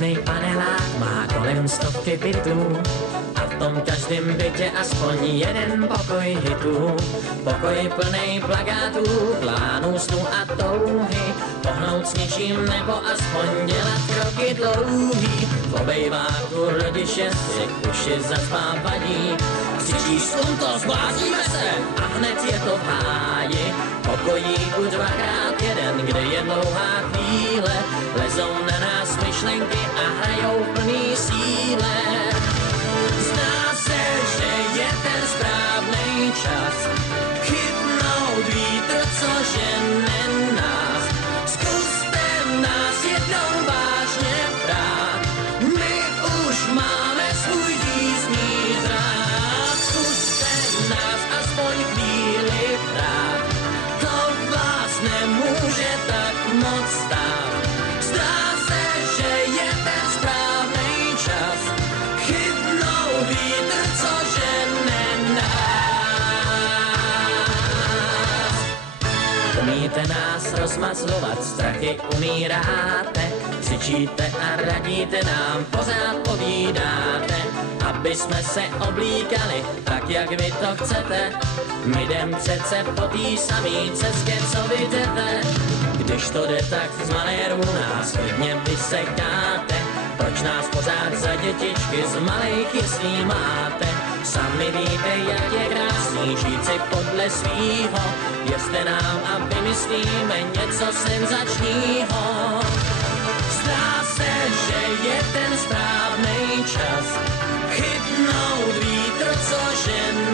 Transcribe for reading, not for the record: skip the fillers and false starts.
správnej panelák má kolem 100 bytů a v tom každém bytě aspoň jeden pokoj hitů. Pokoj plnej plakátů, plánů, snů a touhy, pohnout s ničím nebo aspoň dělat kroky dlouhý. V obejváku rodiče si uši zaspávají, křičí slum, to zblázníme se a hned je to v háji. Pokojíku dvakrát jeden, kde je dlouhá chvíle, lezou na nás myšlenky a hrajou plný síle. Zdá se, že je ten správnej čas chytnout vítr, co žene nás. Zkuste nás jednou vážně brát, my už máme svůj jízdní řád. Zkuste nás aspoň chvíli brát, to vás nemůže tak moc stát. Zdá se, že je ten správnej čas chytnout vítr, co žene nás. Umíte nás rozmazlovat, strachy umíráte, křičíte a radíte nám, pořád povídáte, aby jsme se oblíkali tak, jak vy to chcete. My jdem přece po tý samý cestě, co vy jdete. Když to jde, tak z manérů nás klidně vysekáte. Proč nás pořád za dětičky z malých jeslí máte? Sami víte, jak je krásný žít si podle svýho. Věřte nám a vymyslíme něco senzačního. Zdá se, že je ten správnej čas chytnout vítr, co žene